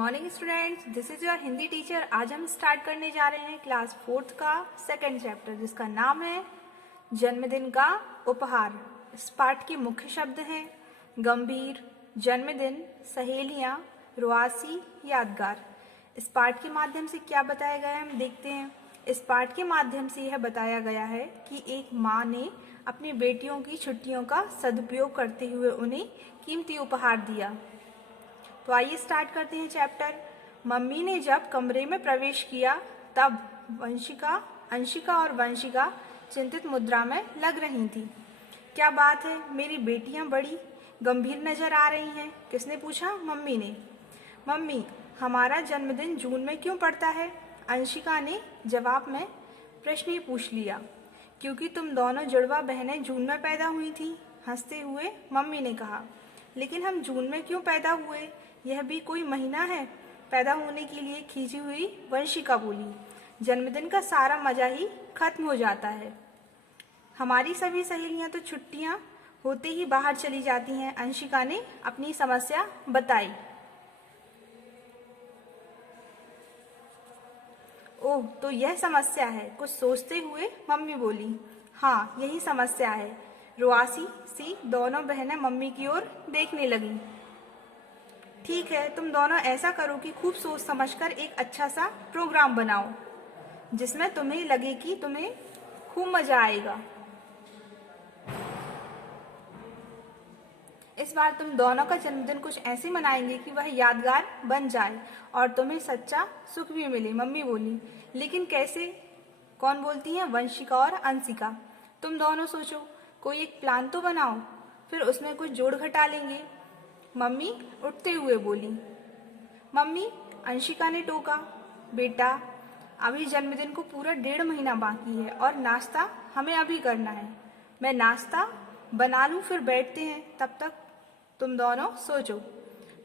Morning students, this is your Hindi teacher. आज हम start करने जा रहे हैं क्लास 4th का सेकंड चैप्टर, जिसका नाम है जन्मदिन का उपहार। इस पाठ के मुख्य शब्द हैं गंभीर, जन्मदिन, सहेलियां, रुआसी, यादगार। इस पाठ के माध्यम से क्या बताया गया है हम देखते हैं। इस पाठ के माध्यम से यह बताया गया है कि एक माँ ने अपनी बेटियों की छुट्टियों का सदुपयोग करते हुए उन्हें कीमती उपहार दिया। तो आइए स्टार्ट करते हैं चैप्टर। मम्मी ने जब कमरे में प्रवेश किया तब अंशिका और वंशिका चिंतित मुद्रा में लग रही थी। क्या बात है, मेरी बेटियां बड़ी गंभीर नजर आ रही हैं? किसने पूछा? मम्मी ने। मम्मी, हमारा जन्मदिन जून में क्यों पड़ता है? अंशिका ने जवाब में प्रश्न ही पूछ लिया। क्योंकि तुम दोनों जुड़वा बहनें जून में पैदा हुई थी, हंसते हुए मम्मी ने कहा। लेकिन हम जून में क्यों पैदा हुए? यह भी कोई महीना है पैदा होने के लिए? खींची हुई वंशिका बोली। जन्मदिन का सारा मजा ही खत्म हो जाता है। हमारी सभी सहेलियां तो छुट्टियां होते ही बाहर चली जाती हैं, अंशिका ने अपनी समस्या बताई। ओह, तो यह समस्या है? कुछ सोचते हुए मम्मी बोली। हाँ, यही समस्या है। रुआसी सी दोनों बहनें मम्मी की ओर देखने लगीं। ठीक है, तुम दोनों ऐसा करो कि खूब सोच समझकर एक अच्छा सा प्रोग्राम बनाओ जिसमें तुम्हें लगे कि तुम्हें खूब मजा आएगा। इस बार तुम दोनों का जन्मदिन कुछ ऐसे मनाएंगे कि वह यादगार बन जाए और तुम्हें सच्चा सुख भी मिले, मम्मी बोली। लेकिन कैसे? कौन बोलती हैं? वंशिका और अंशिका। तुम दोनों सोचो, कोई एक प्लान तो बनाओ, फिर उसमें कुछ जोड़ घटा लेंगे, मम्मी उठते हुए बोली। मम्मी, अंशिका ने टोका। बेटा, अभी जन्मदिन को पूरा 1.5 महीना बाकी है और नाश्ता हमें अभी करना है। मैं नाश्ता बना लूं, फिर बैठते हैं, तब तक तुम दोनों सोचो।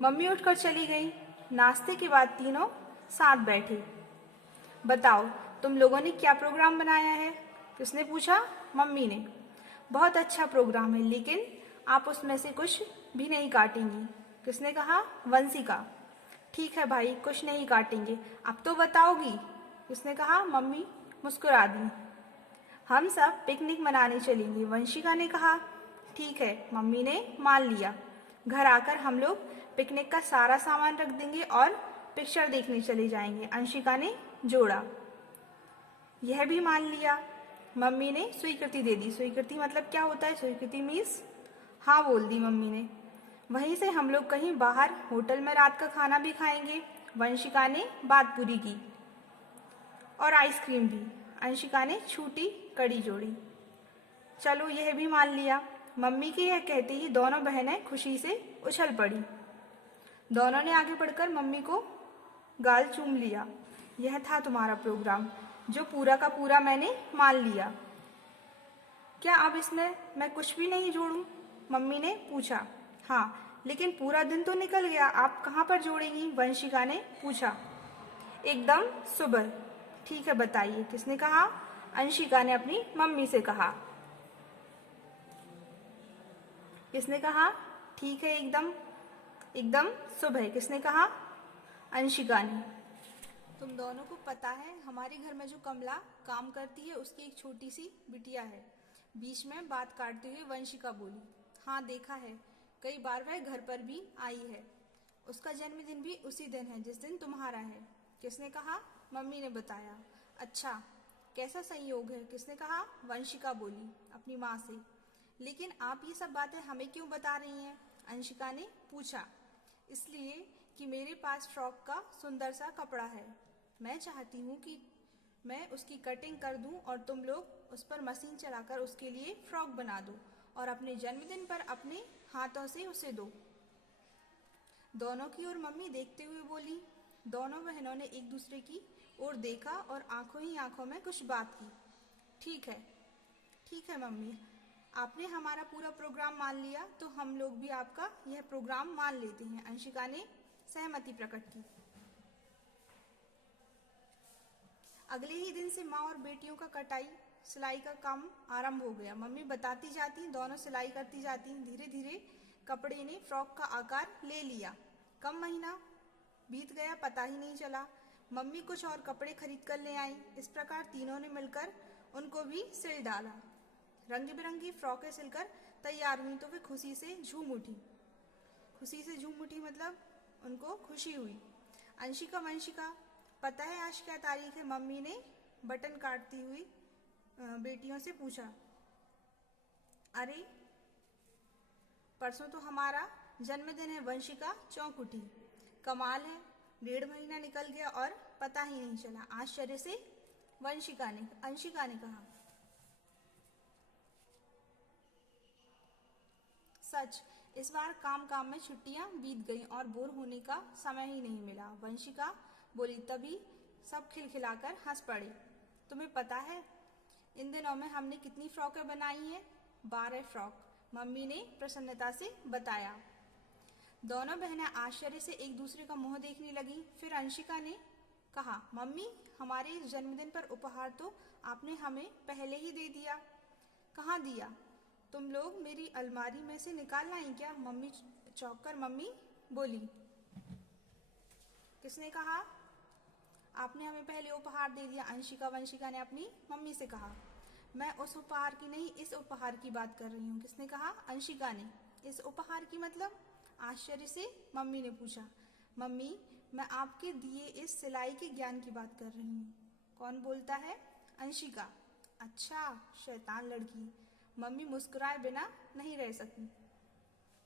मम्मी उठकर चली गई। नाश्ते के बाद तीनों साथ बैठे। बताओ, तुम लोगों ने क्या प्रोग्राम बनाया है? किसने पूछा? मम्मी ने। बहुत अच्छा प्रोग्राम है, लेकिन आप उसमें से कुछ भी नहीं काटेंगी। किसने कहा? वंशिका। ठीक है भाई, कुछ नहीं काटेंगे। अब तो बताओगी? किसने कहा? मम्मी मुस्कुरा दी। हम सब पिकनिक मनाने चलेंगे, वंशिका ने कहा। ठीक है, मम्मी ने मान लिया। घर आकर हम लोग पिकनिक का सारा सामान रख देंगे और पिक्चर देखने चले जाएंगे, अंशिका ने जोड़ा। यह भी मान लिया। मम्मी ने स्वीकृति दे दी। स्वीकृति मतलब क्या होता है? स्वीकृति मीन्स हाँ बोल दी मम्मी ने। वहीं से हम लोग कहीं बाहर होटल में रात का खाना भी खाएंगे, वंशिका ने बात पूरी की। और आइसक्रीम भी, अंशिका ने छूटी कड़ी जोड़ी। चलो, यह भी मान लिया। मम्मी के यह कहते ही दोनों बहनें खुशी से उछल पड़ी। दोनों ने आगे बढ़कर मम्मी को गाल चूम लिया। यह था तुम्हारा प्रोग्राम, जो पूरा का पूरा मैंने मान लिया। क्या अब इसमें मैं कुछ भी नहीं जोड़ूं? मम्मी ने पूछा। हाँ, लेकिन पूरा दिन तो निकल गया, आप कहाँ पर जोड़ेंगी? वंशिका ने पूछा। एकदम सुबह। ठीक है, बताइए। किसने कहा? अंशिका ने अपनी मम्मी से कहा। किसने कहा? ठीक है, एकदम सुबह। किसने कहा? अंशिका ने। तुम दोनों को पता है, हमारे घर में जो कमला काम करती है उसकी एक छोटी सी बिटिया है। बीच में बात काटते हुए वंशिका बोली। हाँ, देखा है, कई बार वह घर पर भी आई है। उसका जन्मदिन भी उसी दिन है जिस दिन तुम्हारा है। किसने कहा? मम्मी ने बताया। अच्छा, कैसा संयोग है? किसने कहा? वंशिका बोली अपनी माँ से। लेकिन आप ये सब बातें हमें क्यों बता रही हैं? अंशिका ने पूछा। इसलिए कि मेरे पास फ्रॉक का सुंदर सा कपड़ा है। मैं चाहती हूँ कि मैं उसकी कटिंग कर दूं और तुम लोग उस पर मशीन चलाकर उसके लिए फ्रॉक बना दो और अपने जन्मदिन पर अपने हाथों से उसे दो। दोनों की ओर मम्मी देखते हुए बोली। दोनों बहनों ने एक दूसरे की ओर देखा और आंखों ही आंखों में कुछ बात की। ठीक है मम्मी, आपने हमारा पूरा प्रोग्राम मान लिया तो हम लोग भी आपका यह प्रोग्राम मान लेते हैं, अंशिका ने सहमति प्रकट की। अगले ही दिन से माँ और बेटियों का कटाई सिलाई का काम आरंभ हो गया। मम्मी बताती जाती, दोनों सिलाई करती जाती। धीरे धीरे कपड़े ने फ्रॉक का आकार ले लिया। कम महीना बीत गया पता ही नहीं चला। मम्मी कुछ और कपड़े खरीद कर ले आई। इस प्रकार तीनों ने मिलकर उनको भी सिल डाला। रंग बिरंगी फ्रॉकें सिलकर तैयार हुई तो वे खुशी से झूम उठी। खुशी से झूम उठी मतलब उनको खुशी हुई। अंशिका वंशिका, पता है आज क्या तारीख है? मम्मी ने बटन काटती हुई बेटियों से पूछा। अरे परसों तो हमारा जन्मदिन है। वंशिका चौंक उठी। कमाल है, 1.5 महीना निकल गया और पता ही नहीं चला, आश्चर्य से अंशिका ने कहा। सच, इस बार काम काम में छुट्टियां बीत गईं और बोर होने का समय ही नहीं मिला, वंशिका बोली। तभी सब खिलखिलाकर हंस पड़े। तुम्हें पता है इन दिनों में हमने कितनी फ्रॉकें बनाई हैं? 12 फ्रॉक, मम्मी ने प्रसन्नता से बताया। दोनों बहनें आश्चर्य से एक दूसरे का मुंह देखने लगी। फिर अंशिका ने कहा, मम्मी हमारे इस जन्मदिन पर उपहार तो आपने हमें पहले ही दे दिया। कहाँ दिया? तुम लोग मेरी अलमारी में से निकाल लाई क्या? मम्मी चौंक कर मम्मी बोली। किसने कहा? आपने हमें पहले उपहार दे दिया, अंशिका वंशिका ने अपनी मम्मी से कहा। मैं उस उपहार की नहीं, इस उपहार की बात कर रही हूँ। किसने कहा? अंशिका ने। इस उपहार की मतलब? आश्चर्य से मम्मी ने पूछा। मम्मी, मैं आपके दिए इस सिलाई के ज्ञान की बात कर रही हूँ। कौन बोलता है? अंशिका। अच्छा, शैतान लड़की, मम्मी मुस्कुराए बिना नहीं रह सकी।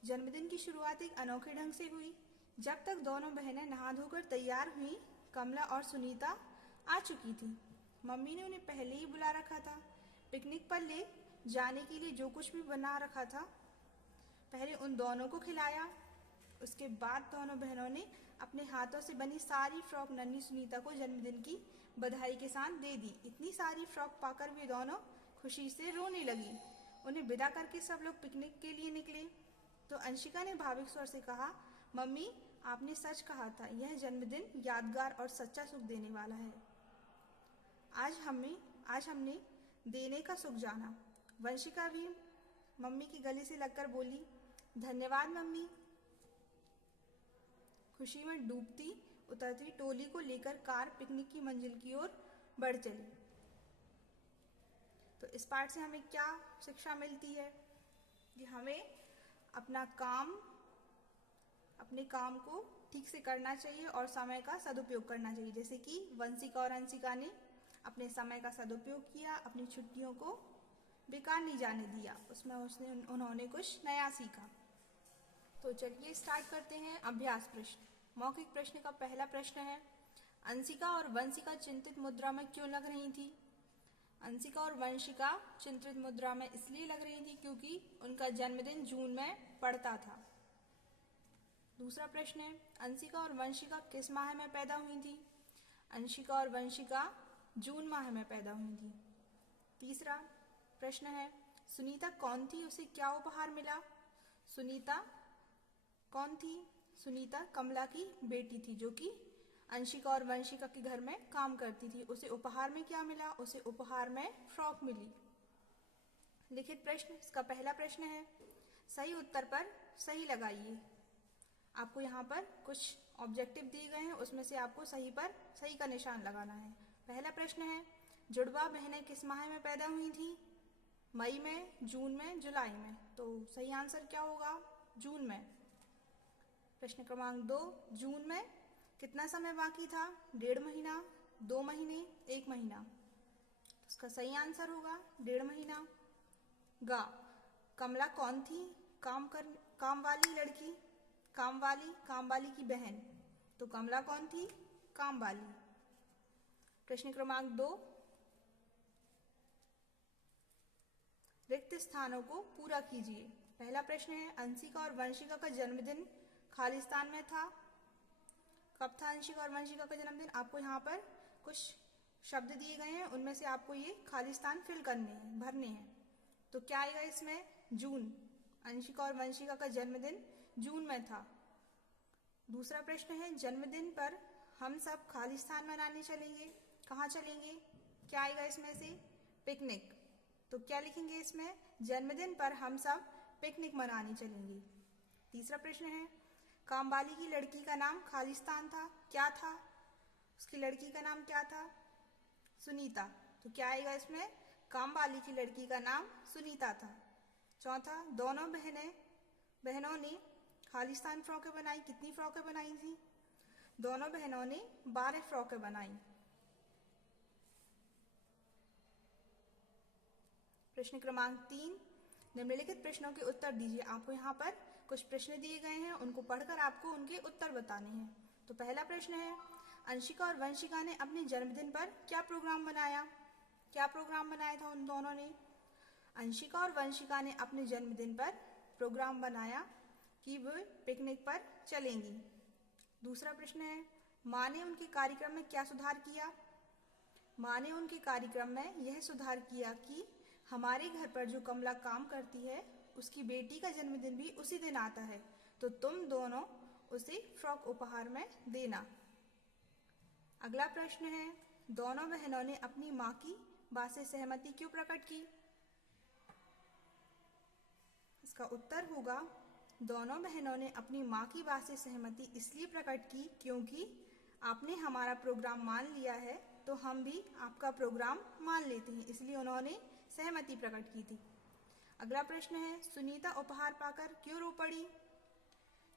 जन्मदिन की शुरुआत एक अनोखे ढंग से हुई। जब तक दोनों बहनें नहा धोकर तैयार हुई, कमला और सुनीता आ चुकी थी। मम्मी ने उन्हें पहले ही बुला रखा था। पिकनिक पर ले जाने के लिए जो कुछ भी बना रखा था पहले उन दोनों को खिलाया। उसके बाद दोनों बहनों ने अपने हाथों से बनी सारी फ्रॉक नन्ही सुनीता को जन्मदिन की बधाई के साथ दे दी। इतनी सारी फ्रॉक पाकर वे दोनों खुशी से रोने लगी। उन्हें विदा करके सब लोग पिकनिक के लिए निकले तो अंशिका ने भावुक स्वर से कहा, मम्मी आपने सच कहा था, यह जन्मदिन यादगार और सच्चा सुख देने वाला है। आज हमने देने का सुख जाना। वंशिका भी मम्मी की गले से लगकर बोली, धन्यवाद मम्मी। खुशी में डूबती उतरती टोली को लेकर कार पिकनिक की मंजिल की ओर बढ़ चली। तो इस पाठ से हमें क्या शिक्षा मिलती है कि हमें अपने काम को ठीक से करना चाहिए और समय का सदुपयोग करना चाहिए। जैसे कि वंशिका और अंशिका ने अपने समय का सदुपयोग किया, अपनी छुट्टियों को बेकार नहीं जाने दिया, उन्होंने कुछ नया सीखा। तो चलिए स्टार्ट करते हैं अभ्यास प्रश्न। मौखिक प्रश्न का पहला प्रश्न है, अंशिका और वंशिका चिंतित मुद्रा में क्यों लग रही थी? अंशिका और वंशिका चिंतित मुद्रा में इसलिए लग रही थी क्योंकि उनका जन्मदिन जून में पड़ता था। दूसरा प्रश्न है, अंशिका और वंशिका किस माह में पैदा हुई थी? अंशिका और वंशिका जून माह में पैदा हुई थी। तीसरा प्रश्न है, सुनीता कौन थी, उसे क्या उपहार मिला? सुनीता कौन थी? सुनीता कमला की बेटी थी जो कि अंशिका और वंशिका के घर में काम करती थी। उसे उपहार में क्या मिला? उसे उपहार में फ्रॉक मिली। लिखित प्रश्न, इसका पहला प्रश्न है, सही उत्तर पर सही लगाइए। आपको यहाँ पर कुछ ऑब्जेक्टिव दिए गए हैं, उसमें से आपको सही पर सही का निशान लगाना है। पहला प्रश्न है, जुड़वा बहनें किस माह में पैदा हुई थी? मई में, जून में, जुलाई में। तो सही आंसर क्या होगा? जून में। प्रश्न क्रमांक 2, जून में कितना समय बाकी था? 1.5 महीना, 2 महीने, 1 महीना। तो इसका सही आंसर होगा 1.5 महीना। गा, कमला कौन थी? काम वाली लड़की, काम वाली की बहन। तो कमला कौन थी? काम वाली। प्रश्न क्रमांक 2, रिक्त स्थानों को पूरा कीजिए। पहला प्रश्न है, अंशिका और वंशिका का जन्मदिन खालिस्तान में था। कब था अंशिका और वंशिका का जन्मदिन? आपको यहाँ पर कुछ शब्द दिए गए हैं, उनमें से आपको ये खालिस्तान फिल करने हैं, भरने हैं। तो क्या आएगा इसमें? जून। अंशिका और वंशिका का जन्मदिन जून में था। दूसरा प्रश्न है, जन्मदिन पर हम सब खालिस्तान मनाने चलेंगे। कहाँ चलेंगे? क्या आएगा इसमें से? पिकनिक। तो क्या लिखेंगे इसमें? जन्मदिन पर हम सब पिकनिक मनाने चलेंगे। तीसरा प्रश्न है, कामवाली की लड़की का नाम खालिस्तान था, क्या था? उसकी लड़की का नाम क्या था? सुनीता। तो क्या आएगा इसमें? कामवाली की लड़की का नाम सुनीता था। चौथा, दोनों बहनों ने खालिस्तान फ्रॉकें बनाई। कितनी फ्रॉकें बनाई थी? दोनों बहनों ने 12 फ्रॉकें बनाई। प्रश्न क्रमांक 3, निम्नलिखित प्रश्नों के उत्तर दीजिए। आपको यहाँ पर कुछ प्रश्न दिए गए हैं, उनको पढ़कर आपको उनके उत्तर बताने हैं। तो पहला प्रश्न है, अंशिका और वंशिका ने अपने जन्मदिन पर क्या प्रोग्राम बनाया? क्या प्रोग्राम बनाया था उन दोनों ने? अंशिका और वंशिका ने अपने जन्मदिन पर प्रोग्राम बनाया कि वे पिकनिक पर चलेंगी। दूसरा प्रश्न है, माँ ने उनके कार्यक्रम में क्या सुधार किया? माँ ने उनके कार्यक्रम में यह सुधार किया कि हमारे घर पर जो कमला काम करती है उसकी बेटी का जन्मदिन भी उसी दिन आता है, तो तुम दोनों उसे फ्रॉक उपहार में देना। अगला प्रश्न है, दोनों बहनों ने अपनी माँ की बात से सहमति क्यों प्रकट की? इसका उत्तर होगा, दोनों बहनों ने अपनी माँ की बात से सहमति इसलिए प्रकट की क्योंकि आपने हमारा प्रोग्राम मान लिया है तो हम भी आपका प्रोग्राम मान लेते हैं, इसलिए उन्होंने सहमति प्रकट की थी। अगला प्रश्न है, सुनीता उपहार पाकर क्यों रो पड़ी?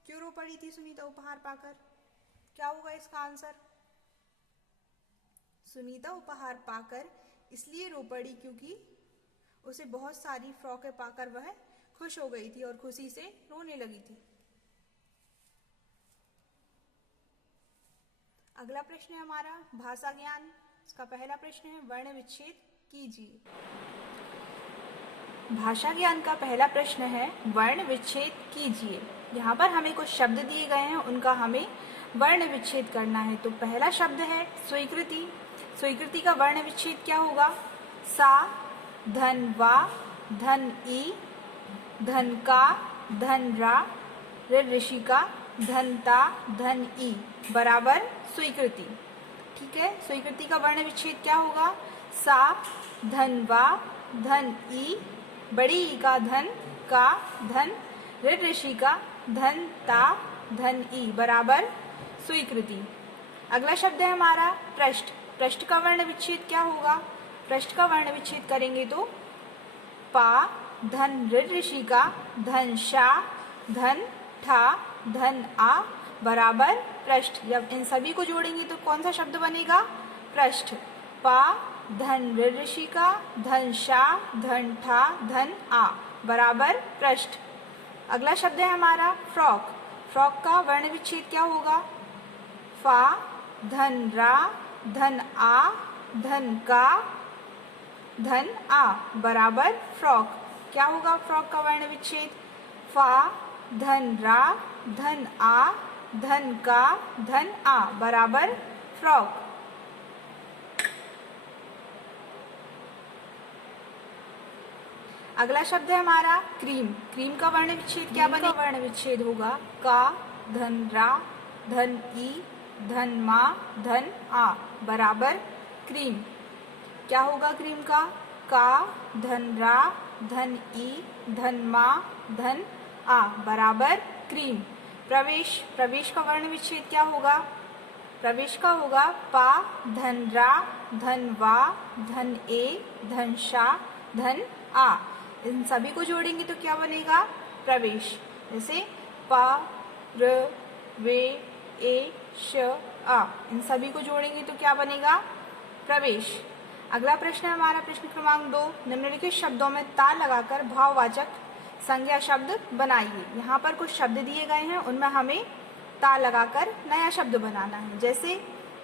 क्यों रो पड़ी थी सुनीता उपहार पाकर? क्या होगा इसका आंसर? सुनीता उपहार पाकर इसलिए रो पड़ी क्योंकि उसे बहुत सारी फ्रॉकें पाकर वह खुश हो गई थी और खुशी से रोने लगी थी। अगला प्रश्न है हमारा भाषा ज्ञान। इसका पहला प्रश्न है, वर्ण विच्छेद कीजिए। भाषा ज्ञान का पहला प्रश्न है, वर्ण विच्छेद कीजिए। यहाँ पर हमें कुछ शब्द दिए गए हैं, उनका हमें वर्ण विच्छेद करना है। तो पहला शब्द है स्वीकृति। स्वीकृति का वर्ण विच्छेद क्या होगा? सा, धन वा, धन ई, धन का, धन रा, ऋषिका, धन ता, धन ई बराबर स्वीकृति। ठीक है, स्वीकृति का वर्ण विच्छेद क्या होगा? सा, धन वा, धन ई, बड़ी ई का धन, का, धन, ऋषिका, धन ता, धन ई बराबर स्वीकृति। अगला शब्द है हमारा पृष्ठ। पृष्ठ का वर्ण विच्छेद क्या होगा? पृष्ठ का वर्ण विच्छेद करेंगे तो पा, धन ऋषिका, धन शा, धन ठा, धन आ बराबर पृष्ठ। जब इन सभी को जोड़ेंगे तो कौन सा शब्द बनेगा? पृष्ठ। पा, धन ऋषिका, धन शा, धन ठा, धन आ बराबर पृष्ठ। अगला शब्द है हमारा फ्रॉक। फ्रॉक का वर्ण विच्छेद क्या होगा? फा, धन रा, धन आ, धन का, धन आ बराबर फ्रॉक। क्या होगा फ्रॉक का वर्ण विच्छेद? फा, धन रा, धन आ, धन का, धन आ बराबर फ्रॉक। अगला शब्द है हमारा क्रीम। क्रीम का वर्ण विच्छेद क्या बनेगा? वर्ण विच्छेद होगा का, धन रा, धन ई, धन मा, धन आ बराबर क्रीम। क्या होगा क्रीम का? का, धन रा, धन ई, धन मा, धन आ बराबर क्रीम। प्रवेश। प्रवेश का वर्ण विच्छेद क्या होगा? प्रवेश का होगा पा, धन रा, धन वा, धन ए, धन शा, धन आ। इन सभी को जोड़ेंगे तो क्या बनेगा? प्रवेश। जैसे पा, र, वे, ए, श, आ। इन सभी को जोड़ेंगे तो क्या बनेगा? प्रवेश। अगला प्रश्न है हमारा प्रश्न क्रमांक 2। निम्नलिखित शब्दों में ता लगाकर भाववाचक संज्ञा शब्द बनाइए। यहाँ पर कुछ शब्द दिए गए हैं, उनमें हमें ता लगाकर नया शब्द बनाना है। जैसे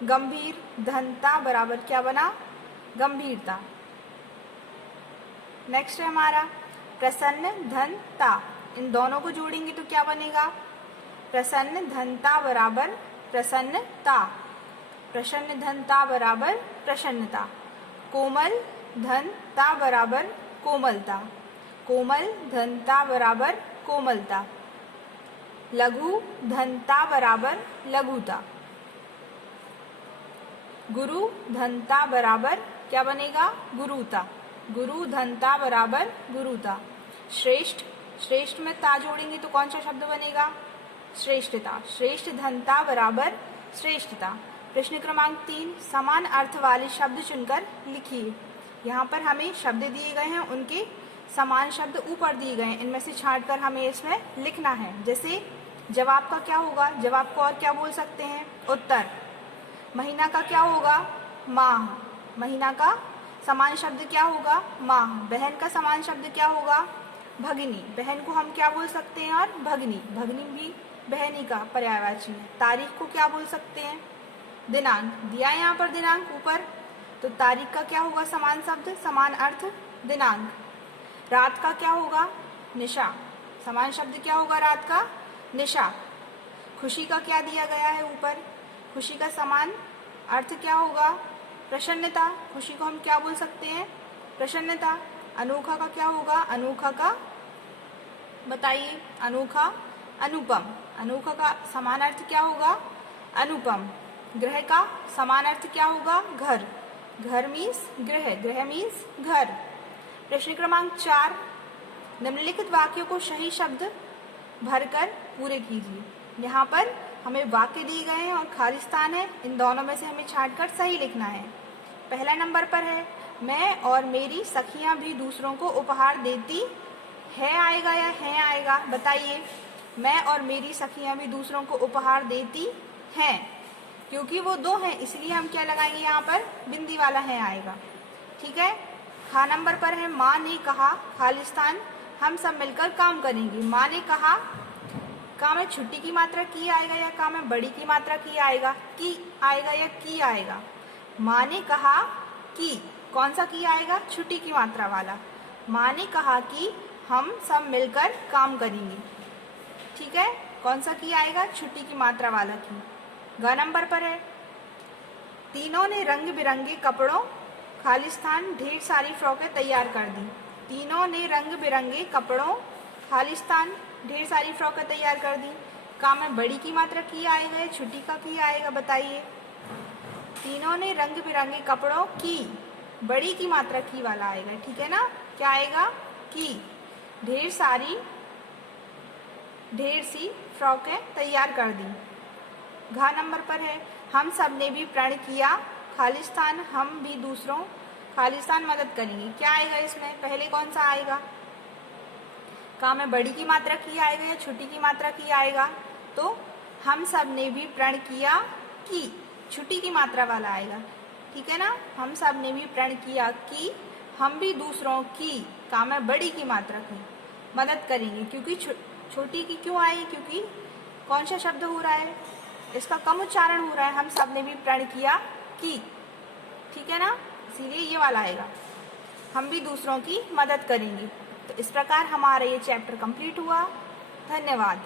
गंभीर, धनता बराबर क्या बना? गंभीरता। नेक्स्ट है हमारा प्रसन्न, धनता। इन दोनों को जोड़ेंगे तो क्या बनेगा? प्रसन्न धनता बराबर प्रसन्नता। प्रसन्न धनता बराबर प्रसन्नता। कोमल धनता बराबर कोमलता। कोमल धनता बराबर कोमलता। लघु धनता बराबर लघुता। गुरु धनता बराबर क्या बनेगा? गुरुता। गुरु धनता बराबर गुरुता। श्रेष्ठ। श्रेष्ठ में ता जोड़ेंगे तो कौन सा शब्द बनेगा? श्रेष्ठता, श्रेष्ठ धनता बराबर श्रेष्ठता। प्रश्न क्रमांक 3, समान अर्थ वाले शब्द चुनकर लिखिए। यहाँ पर हमें शब्द दिए गए हैं, उनके समान शब्द ऊपर दिए गए हैं, इनमें से छांटकर हमें इसमें लिखना है। जैसे जवाब का क्या होगा, जवाब को और क्या बोल सकते हैं, उत्तर। महीना का क्या होगा, माह, महीना का समान शब्द क्या होगा, माह। बहन का समान शब्द क्या होगा, भगिनी, बहन को हम क्या बोल सकते हैं, और भगिनी, भगिनी भी बहनी का पर्यायवाची है। तारीख को क्या बोल सकते हैं, दिनांक, दिया है यहाँ पर दिनांक ऊपर, तो तारीख का क्या होगा समान शब्द, समान अर्थ दिनांक। रात का क्या होगा, निशा, समान शब्द क्या होगा रात का, निशा। खुशी का क्या दिया गया है ऊपर, खुशी का समान अर्थ क्या होगा, प्रसन्नता, खुशी को हम क्या बोल सकते हैं, प्रसन्नता। अनोखा का क्या होगा, अनोखा का बताइए, अनोखा, अनुपम, अनोखा का समान अर्थ क्या होगा, अनुपम। ग्रह का समान अर्थ क्या होगा, घर, घर मीन्स गृह, गृह मीन्स घर। प्रश्न क्रमांक 4, निम्नलिखित वाक्यों को सही शब्द भरकर पूरे कीजिए। यहाँ पर हमें वाक्य दिए गए हैं और खाली स्थान है, इन दोनों में से हमें छांटकर सही लिखना है। पहला नंबर पर है, मैं और मेरी सखियां भी दूसरों को उपहार देती है आएगा या है आएगा, बताइए। मैं और मेरी सखियां भी दूसरों को उपहार देती हैं, क्योंकि वो दो हैं इसलिए हम क्या लगाएंगे, यहाँ पर बिंदी वाला है आएगा, ठीक है। हाँ नंबर पर है, माँ ने कहा खालिस्तान हम सब मिलकर काम करेंगे। माँ ने कहा, काम में छुट्टी की मात्रा की आएगा या काम में बड़ी की मात्रा की आएगा, की आएगा या की आएगा। माँ ने कहा कि, कौन सा की आएगा, छुट्टी की मात्रा वाला। माँ ने कहा कि हम सब मिलकर काम करेंगे, ठीक है। कौन सा की आएगा, छुट्टी की मात्रा वाला की। ग नंबर पर है, तीनों ने रंग बिरंगे कपड़ों खालिस्तान ढेर सारी फ्रॉकें तैयार कर दी। तीनों ने रंग बिरंगे कपड़ों खालिस्तान ढेर सारी फ्रॉकें तैयार कर दी। काम में बड़ी की मात्रा की आएगा या छुट्टी का की आएगा, बताइए। तीनों ने रंग बिरंगे कपड़ों की, बड़ी की मात्रा की वाला आएगा, ठीक है ना। क्या आएगा, की। ढेर सी फ्रॉकें तैयार कर दी। घ नंबर पर है, हम सब ने भी प्रण किया खालिस्तान हम भी दूसरों खालिस्तान मदद करेंगे। क्या आएगा इसमें, पहले कौन सा आएगा, काम में बड़ी की मात्रा की आएगा या छोटी की मात्रा की आएगा, तो हम सब ने भी प्रण किया कि, छुट्टी की मात्रा वाला आएगा, ठीक है ना। हम सब ने भी प्रण किया कि हम भी दूसरों की, काम में बड़ी की मात्रा की मदद करेंगे, क्योंकि छोटी की क्यों आई, क्योंकि कौन सा शब्द हो रहा है, इसका कम उच्चारण हो रहा है। हम सब ने भी प्रण किया कि, ठीक है ना, इसीलिए ये वाला आएगा, हम भी दूसरों की मदद करेंगे। तो इस प्रकार हमारा ये चैप्टर कंप्लीट हुआ। धन्यवाद।